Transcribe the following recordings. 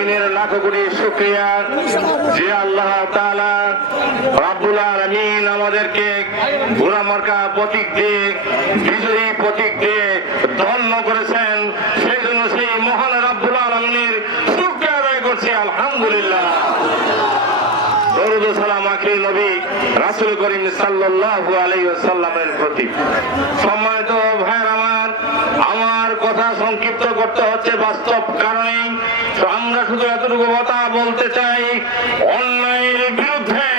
আলামিনের লাখ কোটি শুকরিয়া যে আল্লাহ তাআলা রব্বুল আলামিন আমাদেরকে ঘোড়া মার্কা প্রতীক দিয়ে বিজয়ী প্রতীক দিয়ে ধন্য করেছেন। সেই জন্য সেই মহান রব্বুল আলামিনের শুকরিয়া আদায় করছি আলহামদুলিল্লাহ। দরুদ ও সালাম আখির নবী রাসূল করিম সাল্লাল্লাহু আলাইহি ওয়াসাল্লামের প্রতি। সম্মানিত ভাইরা আমার কথা সংক্ষিপ্ত করতে হচ্ছে বাস্তব কারণে। আমরা শুধু এতটুকু কথা বলতে চাই, অন্যায়ের বিরুদ্ধে,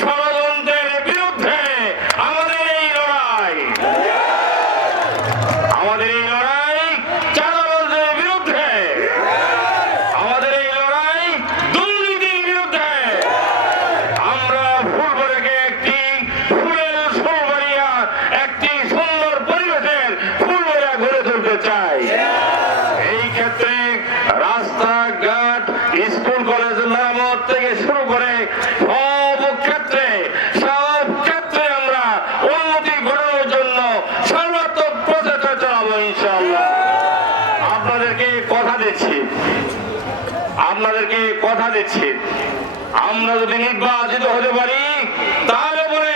ষড়যন্ত্রের বিরুদ্ধে আমাদের এই লড়াই, আমাদের এই লড়াই চাঁদাবাজদের বিরুদ্ধে, আমাদের এই লড়াই দুর্নীতির বিরুদ্ধে। আমরা ফুলবাড়িকে একটি ফুলের ফুলবাড়িয়া, একটি সুন্দর পরিবেশের ফুলবাড়িয়া গড়ে তুলতে চাই। এই ক্ষেত্রে রাস্তাঘাট, স্কুল কলেজ মেরামত থেকে শুরু করে সব ক্ষেত্রে আমরা উন্নতি ঘটানোর জন্য সর্বাত্মক প্রচেষ্টা চালাবো ইনশাআল্লাহ। আপনাদেরকে কথা দিচ্ছি আমরা যদি নির্বাচিত হতে পারি তাহলে পরে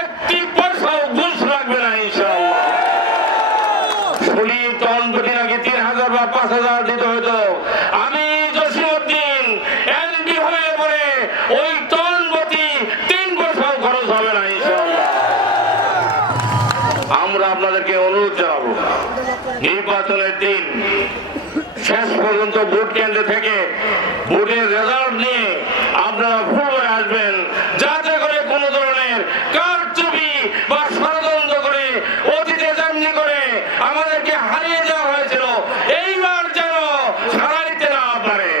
একটি পয়সাও ঘুষ লাগবে না ইনশাআল্লাহ। তনপতি নাকি ৩,০০০ বা ৫,০০০ দিতে হতো। আমি জসিমউদ্দিন এমপি হয়ে পরে ওই তনপতি ৩ পয়সাও খরচ হবে না ইনশাআল্লাহ। আমরা আপনাদেরকে অনুরোধ জানাবো, নির্বাচনের দিন শেষ পর্যন্ত ভোট কেন্দ্র থেকে ভোটের রেজাল্ট নিয়ে আপনারা ফুলবাড়ি আসবেন, যাতে করে কোনো ধরনের কারচুপি বা ষড়যন্ত্র করে অতীতে যেমনি করে আমাদেরকে হারিয়ে দেওয়া হয়েছিল এইবার যেন হারাইতে না পারে।